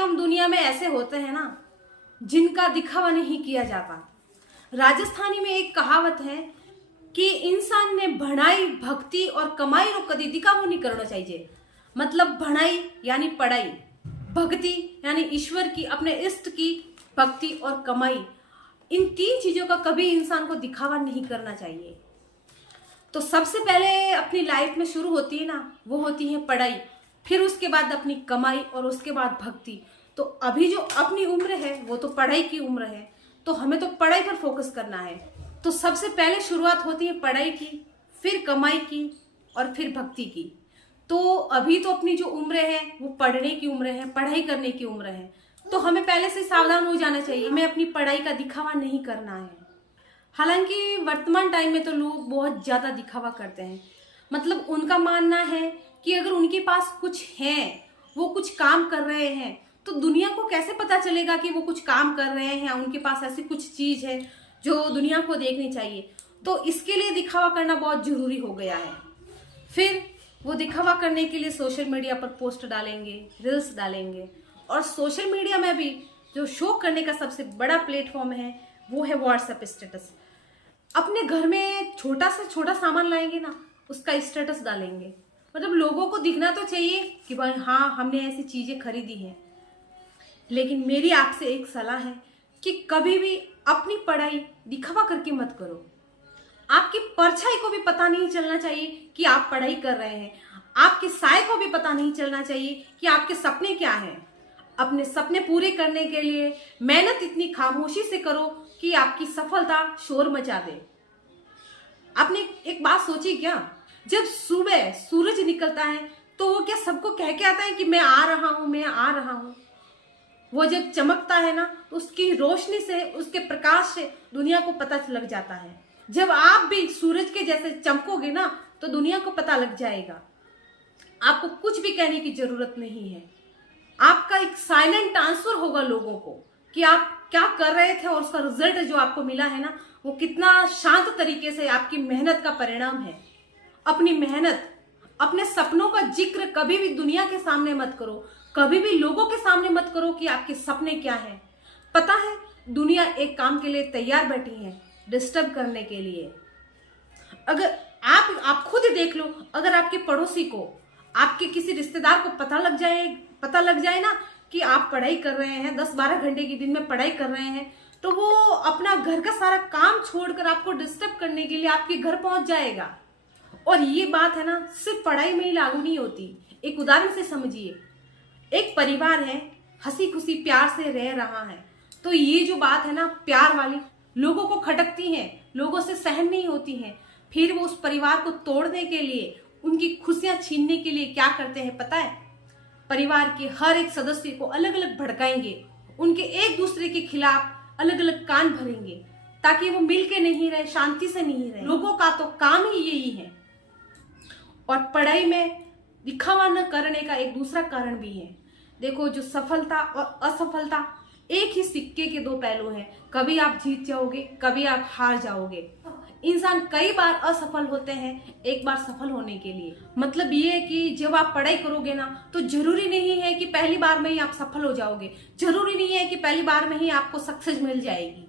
एवं दुनिया में ऐसे होते हैं ना जिनका दिखावा नहीं किया जाता। राजस्थानी में एक कहावत है कि इंसान ने भणाई भक्ति और कमाई रो कदी दिखावो नहीं करना चाहिए। मतलब भणाई यानी पढ़ाई, भक्ति यानी ईश्वर की, अपने इष्ट की भक्ति और कमाई, इन तीन चीजों का कभी इंसान को दिखावा नहीं करना चाहिए। तो सबसे पहले अपनी लाइफ में शुरू होती है ना, वो होती है पढ़ाई, फिर उसके बाद अपनी कमाई और उसके बाद भक्ति। तो अभी जो अपनी उम्र है वो तो पढ़ाई की उम्र है, तो हमें तो पढ़ाई पर फोकस करना है। तो सबसे पहले शुरुआत होती है पढ़ाई की, फिर कमाई की और फिर भक्ति की। तो अभी तो अपनी जो उम्र है वो पढ़ने की उम्र है, पढ़ाई करने की उम्र है, तो हमें पहले से सावधान हो जाना चाहिए। हमें अपनी पढ़ाई का दिखावा नहीं करना है। हालांकि वर्तमान टाइम में तो लोग बहुत ज्यादा दिखावा करते हैं। मतलब उनका मानना है कि अगर उनके पास कुछ है, वो कुछ काम कर रहे हैं, तो दुनिया को कैसे पता चलेगा कि वो कुछ काम कर रहे हैं, उनके पास ऐसी कुछ चीज है जो दुनिया को देखनी चाहिए। तो इसके लिए दिखावा करना बहुत जरूरी हो गया है। फिर वो दिखावा करने के लिए सोशल मीडिया पर पोस्ट डालेंगे, रील्स डालेंगे, और सोशल मीडिया में भी जो शो करने का सबसे बड़ा प्लेटफॉर्म है वो है व्हाट्सएप स्टेटस। अपने घर में छोटा से छोटा सामान लाएंगे ना, उसका स्टेटस डालेंगे। मतलब लोगों को दिखना तो चाहिए कि भाई हाँ, हमने ऐसी चीजें खरीदी हैं। लेकिन मेरी आपसे एक सलाह है कि कभी भी अपनी पढ़ाई दिखावा करके मत करो। आपकी परछाई को भी पता नहीं चलना चाहिए कि आप पढ़ाई कर रहे हैं। आपके साय को भी पता नहीं चलना चाहिए कि आपके सपने क्या हैं। अपने सपने पूरे करने के लिए मेहनत इतनी खामोशी से करो कि आपकी सफलता शोर मचा दे। आपने एक बात सोची क्या? जब सुबह सूरज निकलता है तो वो क्या सबको कह के आता है कि मैं आ रहा हूं, मैं आ रहा हूं? वो जब चमकता है ना, तो उसकी रोशनी से, उसके प्रकाश से दुनिया को पता लग जाता है। जब आप भी सूरज के जैसे चमकोगे ना, तो दुनिया को पता लग जाएगा। आपको कुछ भी कहने की जरूरत नहीं है। आपका एक साइलेंट आंसर होगा लोगों को कि आप क्या कर रहे थे, और उसका रिजल्ट जो आपको मिला है ना, वो कितना शांत तरीके से आपकी मेहनत का परिणाम है। अपनी मेहनत, अपने सपनों का जिक्र कभी भी दुनिया के सामने मत करो, कभी भी लोगों के सामने मत करो कि आपके सपने क्या हैं। पता है, दुनिया एक काम के लिए तैयार बैठी है, डिस्टर्ब करने के लिए। अगर आप खुद देख लो, अगर आपके पड़ोसी को, आपके किसी रिश्तेदार को पता लग जाए ना कि आप पढ़ाई कर रहे हैं, 10-12 घंटे की दिन में पढ़ाई कर रहे हैं, तो वो अपना घर का सारा काम छोड़कर आपको डिस्टर्ब करने के लिए आपके घर पहुंच जाएगा। और ये बात है ना, सिर्फ पढ़ाई में ही लागू नहीं होती। एक उदाहरण से समझिए, एक परिवार है, हंसी खुशी प्यार से रह रहा है, तो ये जो बात है ना प्यार वाली, लोगों को खटकती है, लोगों से सहन नहीं होती है। फिर वो उस परिवार को तोड़ने के लिए, उनकी खुशियां छीनने के लिए क्या करते हैं पता है? परिवार के हर एक सदस्य को अलग अलग भड़काएंगे, उनके एक दूसरे के खिलाफ अलग अलग कान भरेंगे, ताकि वो मिलके नहीं रहे, शांति से नहीं रहे। लोगों का तो काम ही यही है। और पढ़ाई में दिखावा न करने का एक दूसरा कारण भी है। देखो, जो सफलता और असफलता एक ही सिक्के के दो पहलू हैं। कभी आप जीत जाओगे, कभी आप हार जाओगे। इंसान कई बार असफल होते हैं एक बार सफल होने के लिए। मतलब ये है कि जब आप पढ़ाई करोगे ना, तो जरूरी नहीं है कि पहली बार में ही आप सफल हो जाओगे। जरूरी नहीं है कि पहली बार में ही आपको सक्सेस मिल जाएगी।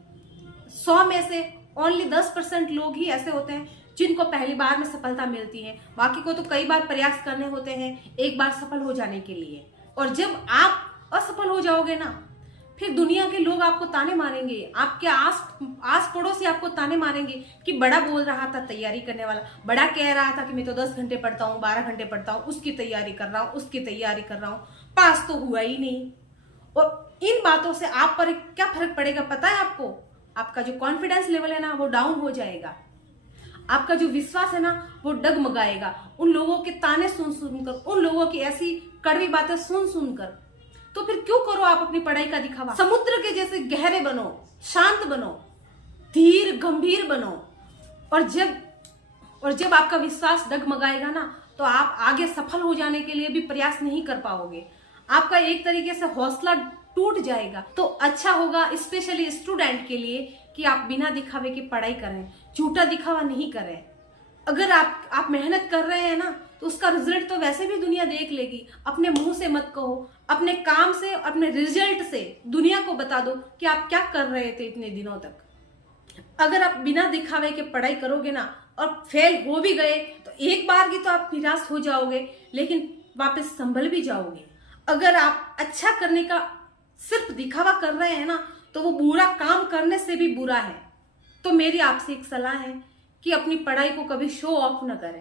100 में से ओनली 10% लोग ही ऐसे होते हैं जिनको पहली बार में सफलता मिलती है। बाकी को तो कई बार प्रयास करने होते हैं एक बार सफल हो जाने के लिए। और जब आप असफल हो जाओगे ना, फिर दुनिया के लोग आपको ताने मारेंगे, आपके आस पड़ोसी आपको ताने मारेंगे कि बड़ा बोल रहा था तैयारी करने वाला, बड़ा कह रहा था कि मैं तो 10 घंटे पढ़ता हूँ, 12 घंटे पढ़ता हूँ, उसकी तैयारी कर रहा हूँ, उसकी तैयारी कर रहा हूँ, पास तो हुआ ही नहीं। और इन बातों से आप पर क्या फर्क पड़ेगा पता है आपको? आपका जो कॉन्फिडेंस लेवल है ना, वो डाउन हो जाएगा। आपका जो विश्वास है ना, वो डगमगाएगा उन लोगों के ताने सुन सुनकर, उन लोगों की ऐसी कड़वी बातें सुन सुनकर। तो फिर क्यों करो आप अपनी पढ़ाई का दिखावा? समुद्र के जैसे गहरे बनो, शांत बनो, धीर गंभीर बनो। और जब आपका विश्वास डगमगाएगा ना, तो आप आगे सफल हो जाने के लिए भी प्रयास नहीं कर पाओगे। आपका एक तरीके से हौसला टूट जाएगा। तो अच्छा होगा स्पेशली स्टूडेंट के लिए कि आप बिना दिखावे की पढ़ाई करें, झूठा दिखावा नहीं करें। अगर आप मेहनत कर रहे हैं ना, तो उसका रिजल्ट तो वैसे भी दुनिया देख लेगी। अपने मुंह से मत कहो, अपने काम से, अपने रिजल्ट से दुनिया को बता दो कि आप क्या कर रहे थे इतने दिनों तक। अगर आप बिना दिखावे के पढ़ाई करोगे ना और फेल हो भी गए तो एक बार की तो आप निराश हो जाओगे, लेकिन वापस संभल भी जाओगे। अगर आप अच्छा करने का सिर्फ दिखावा कर रहे हैं ना तो वो बुरा काम करने से भी बुरा है। तो मेरी आपसे एक सलाह है कि अपनी पढ़ाई को कभी शो ऑफ ना करें।